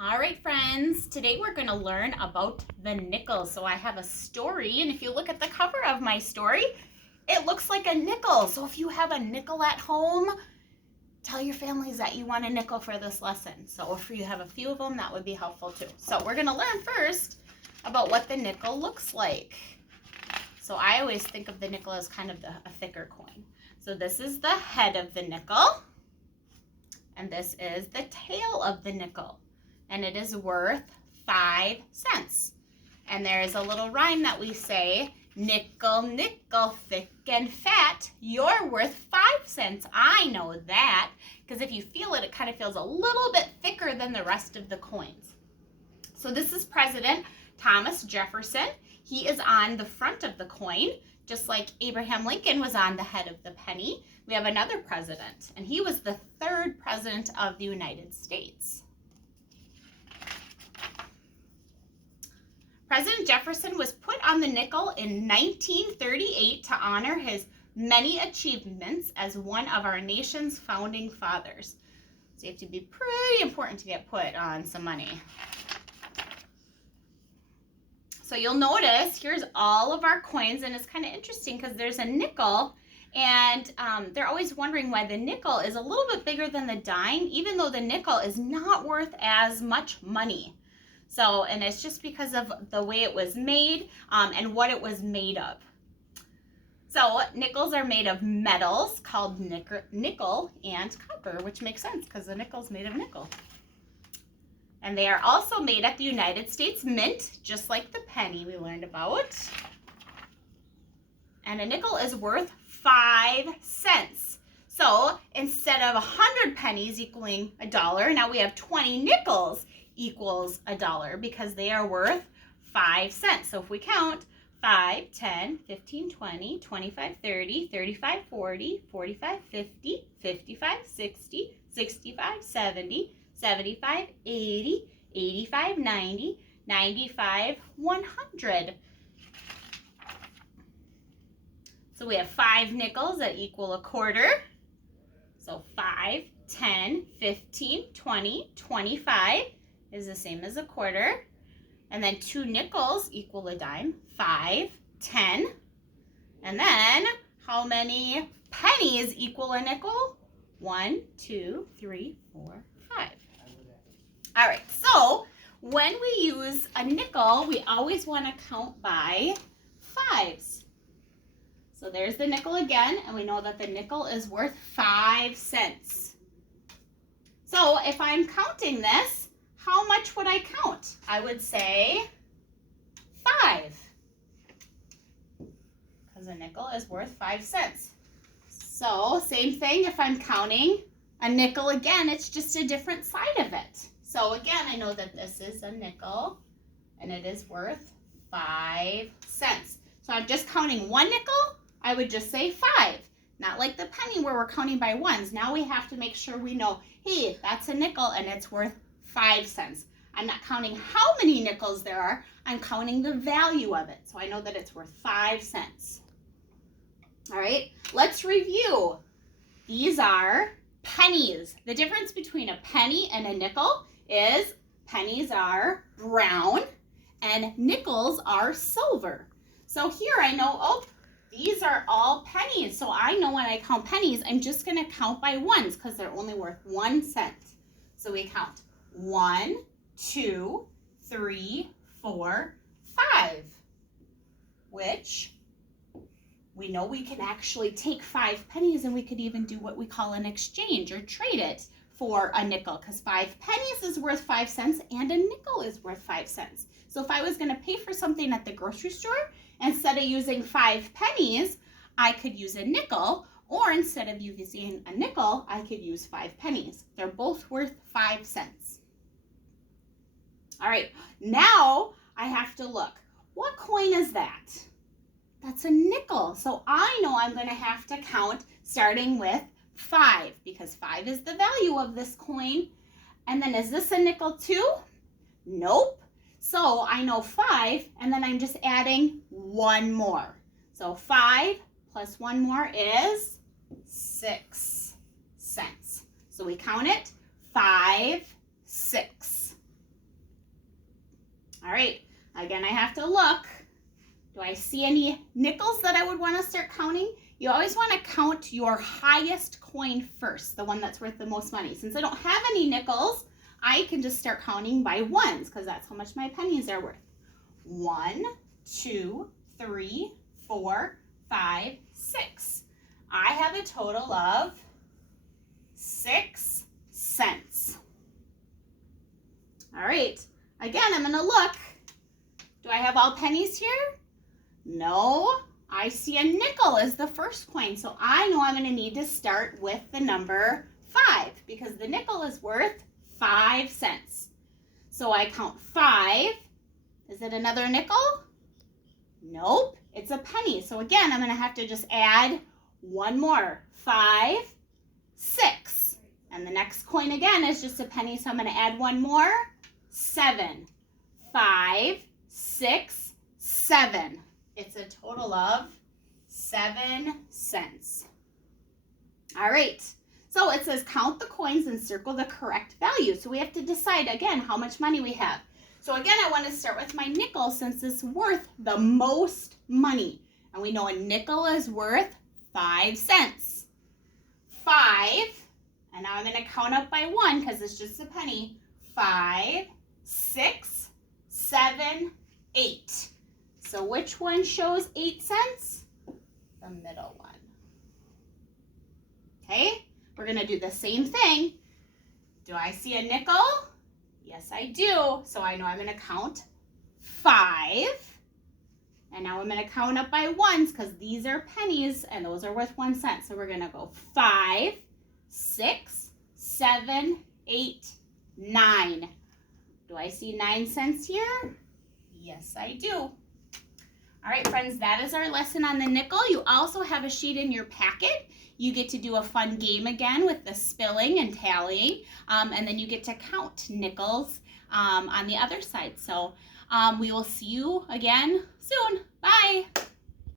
All right, friends, today we're going to learn about the nickel. So I have a story, and if you look at the cover of my story, it looks like a nickel. So if you have a nickel at home, tell your families that you want a nickel for this lesson. So if you have a few of them, that would be helpful too. So we're going to learn first about what the nickel looks like. So I always think of the nickel as kind of a thicker coin. So this is the head of the nickel, and this is the tail of the nickel. And it is worth 5 cents. And there is a little rhyme that we say, nickel, nickel, thick and fat, you're worth 5 cents. I know that, because if you feel it, it kind of feels a little bit thicker than the rest of the coins. So this is President Thomas Jefferson. He is on the front of the coin, just like Abraham Lincoln was on the head of the penny. We have another president, and he was the 3rd president of the United States. President Jefferson was put on the nickel in 1938 to honor his many achievements as one of our nation's founding fathers. So you have to be pretty important to get put on some money. So you'll notice here's all of our coins, and it's kind of interesting because there's a nickel, and they're always wondering why the nickel is a little bit bigger than the dime, even though the nickel is not worth as much money. So, and it's just because of the way it was made and what it was made of. So nickels are made of metals called nickel and copper, which makes sense because the nickel's made of nickel. And they are also made at the United States Mint, just like the penny we learned about. And a nickel is worth 5 cents. So instead of 100 pennies equaling $1, now we have 20 nickels equals $1 because they are worth 5 cents. So if we count 5, 10, 15, 20, 25, 30, 35, 40, 45, 50, 55, 60, 65, 70, 75, 80, 85, 90, 95, 100. So we have 5 nickels that equal a quarter. So 5, 10, 15, 20, 25 is the same as a quarter. And then 2 nickels equal a dime, 5, 10. And then how many pennies equal a nickel? 1, 2, 3, 4, 5. All right, so when we use a nickel, we always want to count by 5s. So there's the nickel again, and we know that the nickel is worth 5 cents. So if I'm counting this, how much would I count? I would say 5, because a nickel is worth 5 cents. So same thing if I'm counting a nickel again, it's just a different side of it. So again, I know that this is a nickel, and it is worth 5 cents. So I'm just counting 1 nickel, I would just say 5. Not like the penny where we're counting by ones. Now we have to make sure we know, hey, that's a nickel and it's worth 5 cents. I'm not counting how many nickels there are, I'm counting the value of it. So I know that it's worth 5 cents. All right, let's review. These are pennies. The difference between a penny and a nickel is pennies are brown and nickels are silver. So here I know, oh, these are all pennies. So I know when I count pennies, I'm just going to count by ones because they're only worth 1 cent. So we count 1, 2, 3, 4, 5, which we know we can actually take 5 pennies and we could even do what we call an exchange or trade it for a nickel because 5 pennies is worth 5 cents and a nickel is worth 5 cents. So if I was going to pay for something at the grocery store, instead of using 5 pennies, I could use a nickel, or instead of using a nickel, I could use 5 pennies. They're both worth 5 cents. All right, now I have to look. What coin is that? That's a nickel. So I know I'm going to have to count starting with 5 because 5 is the value of this coin. And then is this a nickel too? Nope. So I know 5, and then I'm just adding 1 more. So 5 plus 1 more is 6 cents. So we count it 5, 6. Again, I have to look. Do I see any nickels that I would want to start counting? You always want to count your highest coin first, the one that's worth the most money. Since I don't have any nickels, I can just start counting by ones because that's how much my pennies are worth. 1, 2, 3, 4, 5, 6. I have a total of 6 cents. All right, again, I'm gonna look. Do I have all pennies here? No, I see a nickel as the first coin, so I know I'm gonna need to start with the number 5 because the nickel is worth 5 cents. So I count 5. Is it another nickel? Nope, it's a penny. So again, I'm gonna have to just add one more. 5, 6. And the next coin again is just a penny, so I'm gonna add one more. 7. 5, 6, 7. It's a total of 7 cents. All right, so it says count the coins and circle the correct value. So we have to decide again how much money we have. So again, I want to start with my nickel since it's worth the most money. And we know a nickel is worth 5 cents. 5, and now I'm going to count up by 1 because it's just a penny. 5, 6, 7, 8. So which one shows 8 cents? The middle one. Okay, we're going to do the same thing. Do I see a nickel? Yes, I do. So I know I'm going to count 5. And now I'm going to count up by ones because these are pennies and those are worth 1 cent. So we're going to go 5, 6, 7, 8, 9. Do I see 9 cents here? Yes, I do. All right, friends, that is our lesson on the nickel. You also have a sheet in your packet. You get to do a fun game again with the spilling and tallying, and then you get to count nickels on the other side. So we will see you again soon. Bye.